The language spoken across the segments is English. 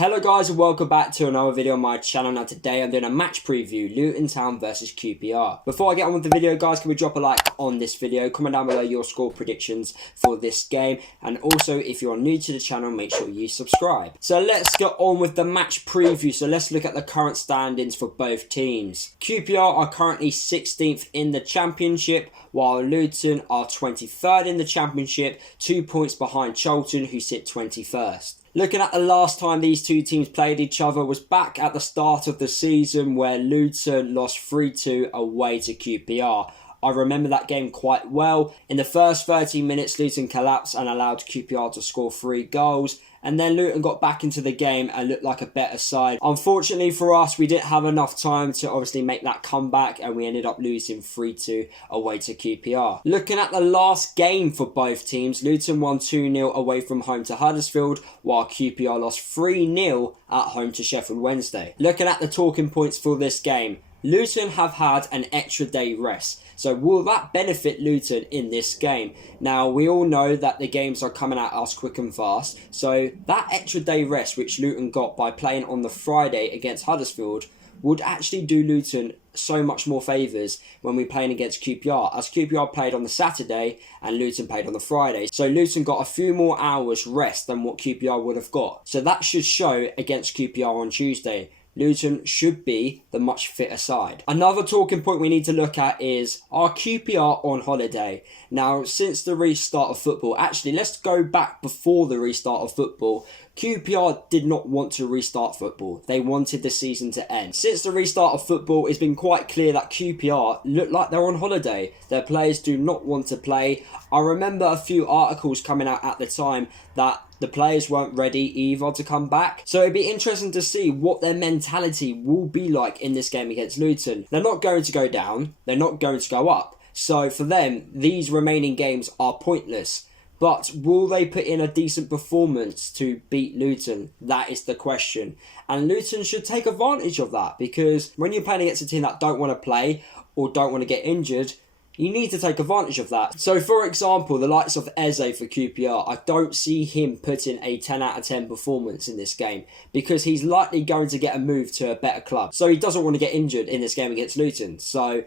Hello guys and welcome back to another video on my channel. Now today I'm doing a match preview, Luton Town versus QPR. Before I get on with the video guys, can we drop a like on this video, comment down below your score predictions for this game, and also if you're new to the channel make sure you subscribe. So let's get on with the match preview. So let's look at the current standings for both teams. QPR are currently 16th in the championship, while Luton are 23rd in the championship, 2 points behind Charlton who sit 21st. Looking at the last time these two teams played each other was back at the start of the season where Luton lost 3-2 away to QPR. I remember that game quite well. In the first 30 minutes, Luton collapsed and allowed QPR to score 3 goals. And then Luton got back into the game and looked like a better side. Unfortunately for us, we didn't have enough time to obviously make that comeback and we ended up losing 3-2 away to QPR. Looking at the last game for both teams, Luton won 2-0 away from home to Huddersfield, while QPR lost 3-0 at home to Sheffield Wednesday. Looking at the talking points for this game, Luton have had an extra day rest. So will that benefit Luton in this game? Now, we all know that the games are coming at us quick and fast. So that extra day rest which Luton got by playing on the Friday against Huddersfield would actually do Luton so much more favours when we're playing against QPR, as QPR played on the Saturday and Luton played on the Friday. So Luton got a few more hours rest than what QPR would have got. So that should show against QPR on Tuesday. Luton should be the much fitter side. Another talking point we need to look at is, are QPR on holiday? Now, since the restart of football, actually let's go back before the restart of football, QPR did not want to restart football. They wanted the season to end. Since the restart of football, it's been quite clear that QPR look like they're on holiday. Their players do not want to play. I remember a few articles coming out at the time that the players weren't ready either to come back. So it'd be interesting to see what their mentality will be like in this game against Luton. They're not going to go down. They're not going to go up. So for them, these remaining games are pointless. But will they put in a decent performance to beat Luton? That is the question. And Luton should take advantage of that, because when you're playing against a team that don't want to play or don't want to get injured, you need to take advantage of that. So for example, the likes of Eze for QPR, I don't see him putting a 10 out of 10 performance in this game, because he's likely going to get a move to a better club. So he doesn't want to get injured in this game against Luton. So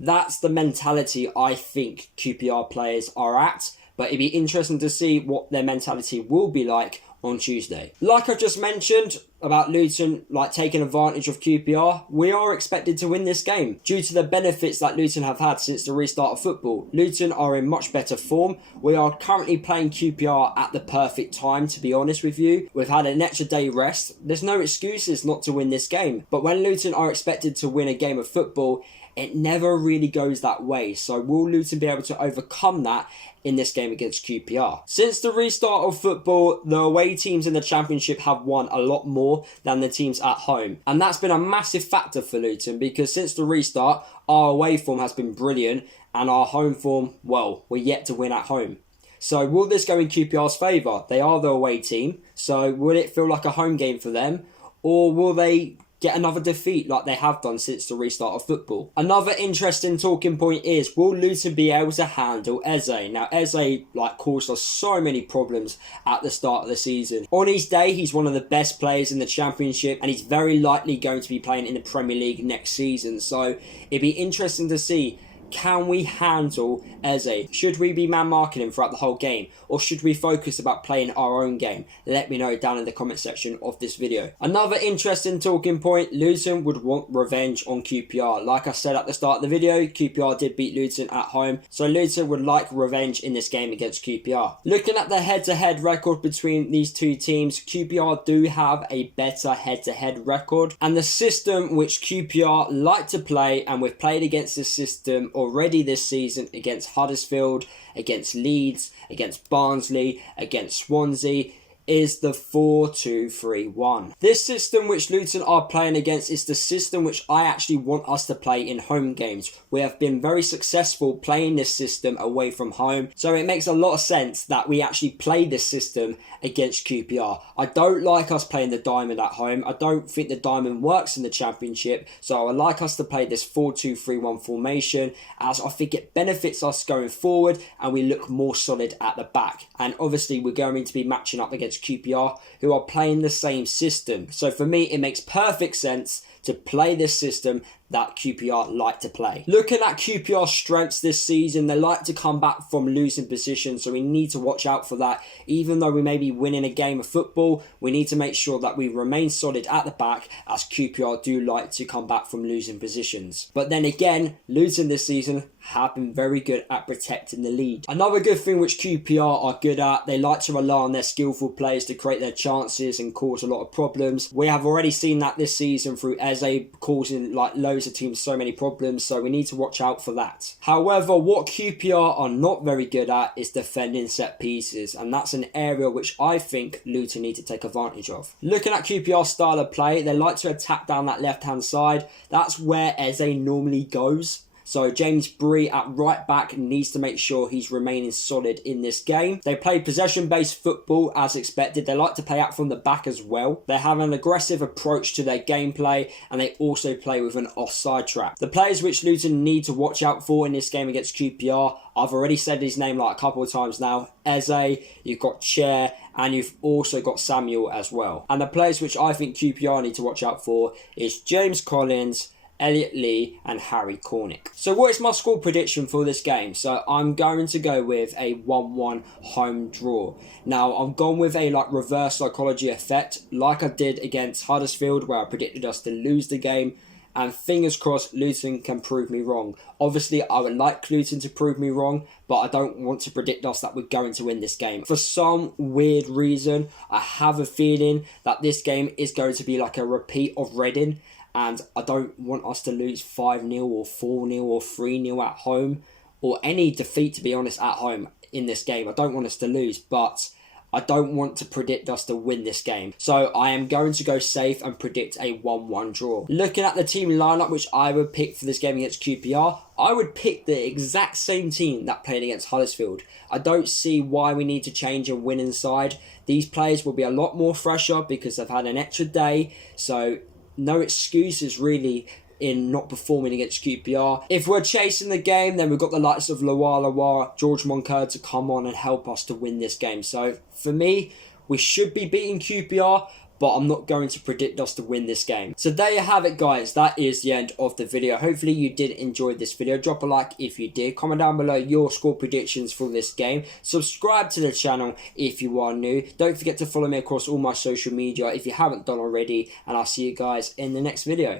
that's the mentality I think QPR players are at. But it'd be interesting to see what their mentality will be like on Tuesday. Like I've just mentioned about Luton taking advantage of QPR, we are expected to win this game due to the benefits that Luton have had since the restart of football. Luton are in much better form. We are currently playing QPR at the perfect time, to be honest with you. We've had an extra day rest. There's no excuses not to win this game. But when Luton are expected to win a game of football, it never really goes that way. So will Luton be able to overcome that in this game against QPR? Since the restart of football, the away teams in the Championship have won a lot more than the teams at home. And that's been a massive factor for Luton, because since the restart, our away form has been brilliant and our home form, well, we're yet to win at home. So will this go in QPR's favour? They are the away team, so will it feel like a home game for them? Or will they get another defeat like they have done since the restart of football? Another interesting talking point is, will Luton be able to handle Eze? Now Eze caused us so many problems at the start of the season. On his day, he's one of the best players in the Championship and he's very likely going to be playing in the Premier League next season. So it'd be interesting to see, can we handle Eze? Should we be man marking him throughout the whole game, or should we focus about playing our own game? Let me know down in the comment section of this video. Another interesting talking point, Luton would want revenge on QPR. Like I said at the start of the video, QPR did beat Luton at home, so Luton would like revenge in this game against QPR. Looking at the head-to-head record between these two teams, QPR do have a better head-to-head record, and the system which QPR like to play, and we've played against this system already this season against Huddersfield, against Leeds, against Barnsley, against Swansea, is the 4-2-3-1. This system which Luton are playing against is the system which I actually want us to play in home games. We have been very successful playing this system away from home, so it makes a lot of sense that we actually play this system against QPR. I don't like us playing the diamond at home. I don't think the diamond works in the Championship, so I would like us to play this 4-2-3-1 formation, as I think it benefits us going forward and we look more solid at the back. And obviously we're going to be matching up against against QPR, who are playing the same system. So for me, it makes perfect sense to play this system that QPR like to play. Looking at QPR's strengths this season, they like to come back from losing position, so we need to watch out for that. Even though we may be winning a game of football, we need to make sure that we remain solid at the back, as QPR do like to come back from losing positions. But then again, Luton this season have been very good at protecting the lead. Another good thing which QPR are good at, they like to rely on their skillful players to create their chances and cause a lot of problems. We have already seen that this season through Eze causing loads of teams so many problems, so we need to watch out for that. However, what QPR are not very good at is defending set pieces, and that's an area which I think Luton need to take advantage of. Looking at QPR's style of play, they like to attack down that left hand side. That's where Eze normally goes. So James Bree at right back needs to make sure he's remaining solid in this game. They play possession-based football as expected. They like to play out from the back as well. They have an aggressive approach to their gameplay, and they also play with an offside trap. The players which Luton need to watch out for in this game against QPR, I've already said his name like a couple of times now. Eze, you've got Chair, and you've also got Samuel as well. And the players which I think QPR need to watch out for is James Collins, Elliot Lee and Harry Cornick. So what is my score prediction for this game? So I'm going to go with a 1-1 home draw. Now I've gone with a reverse psychology effect like I did against Huddersfield, where I predicted us to lose the game, and fingers crossed Luton can prove me wrong. Obviously I would like Luton to prove me wrong, but I don't want to predict us that we're going to win this game. For some weird reason, I have a feeling that this game is going to be like a repeat of Reading. And I don't want us to lose 5-0 or 4-0 or 3-0 at home, or any defeat, to be honest, at home in this game. I don't want us to lose, but I don't want to predict us to win this game. So I am going to go safe and predict a 1-1 draw. Looking at the team lineup which I would pick for this game against QPR, I would pick the exact same team that played against Huddersfield. I don't see why we need to change a winning side. These players will be a lot more fresher because they've had an extra day, so no excuses really in not performing against QPR. If we're chasing the game, then we've got the likes of Loa, George Moncur to come on and help us to win this game. So for me, we should be beating QPR, but I'm not going to predict us to win this game. So there you have it, guys. That is the end of the video. Hopefully you did enjoy this video. Drop a like if you did. Comment down below your score predictions for this game. Subscribe to the channel if you are new. Don't forget to follow me across all my social media if you haven't done already. And I'll see you guys in the next video.